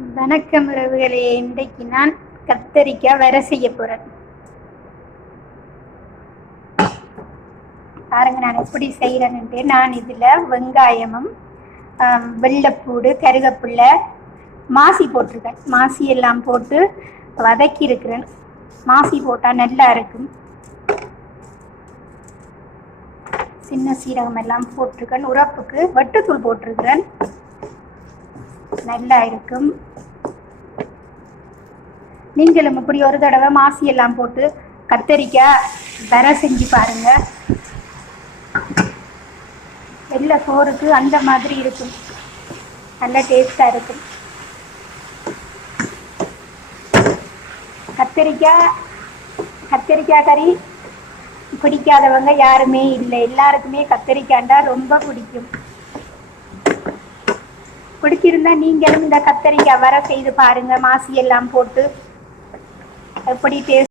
வணக்கம் உறவுகளே. இன்றைக்கு நான் கத்தரிக்காய் வரை செய்ய போறேன். பாருங்க நான் எப்படி செய்யறேன்ட்டு. நான் இதுல வெங்காயமும் வெள்ளைப்பூடு, கருவேப்பிலை, மாசி போட்டிருக்கேன். மாசி எல்லாம் போட்டு வதக்கி இருக்கிறேன். மாசி போட்டா நல்லா இருக்கும். சின்ன சீரகம் எல்லாம் போட்டிருக்கேன். உரப்புக்கு வெட்டுத்தூள் போட்டிருக்கிறேன். நல்லா இருக்கும். நீங்களும் இப்படி ஒரு தடவை மாசி எல்லாம் போட்டு கத்தரிக்காய் வரை செஞ்சு பாருங்க. வெள்ளை சோறுக்கு அந்த மாதிரி இருக்கும். நல்ல டேஸ்டா இருக்கும். கத்தரிக்காய் கறி பிடிக்காதவங்க யாருமே இல்லை. எல்லாருக்குமே கத்தரிக்காய்ண்டா ரொம்ப பிடிக்கும். பிடிச்சிருந்தா நீங்களும் இந்த கத்தரிக்காய் வரை செய்து பாருங்க. மாசி எல்லாம் போட்டு எப்படி டேஸ்ட்